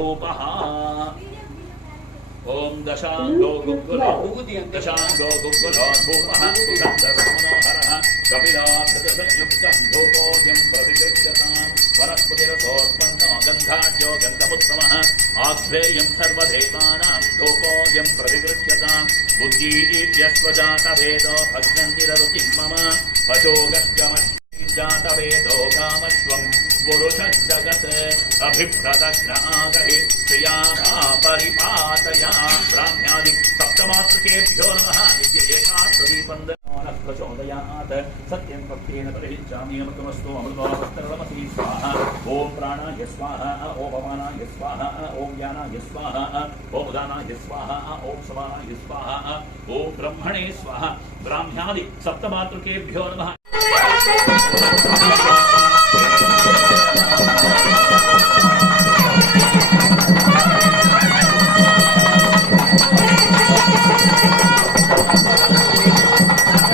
धूपः ओम दशांगो गुग्गुलो धूपः सुगन्धसमनोहरः कपिलाभृतसंयुक्तं धूपोऽयं प्रतिगृह्यताम् वनस्पतिरसोत्पन्नो गन्धाढ्यो गन्धमुत्तमः आग्नेयं सर्वदेवानां धूपोऽयं प्रतिगृह्यताम् बुद्धिर्यस्वजातवेदो भग्नन्निररुचिं मम पशोगश्चमजातवेदो कामश्वं पुरुषश्जगत् अभिप्रदग्नागहि श्रियाः परिपातया ब्राह्म्यादि सप्तमातृकेभ्यो नमः नित्य एकात्प्रदीपं प्रचोदयात् सत्यं भक्तेन परिहिच्छामि नमस्तु अमृतोऽस्तरमसि स्वाहा ओम प्राणाय स्वाहा ओम अपानाय स्वाहा ओम ज्ञानाय स्वाहा ओम उदानाय स्वाहा ओम समानाय स्वाहा ओम ब्रह्मणे स्वाहा ब्राह्म्यादि सप्तमातृकेभ्यो नमः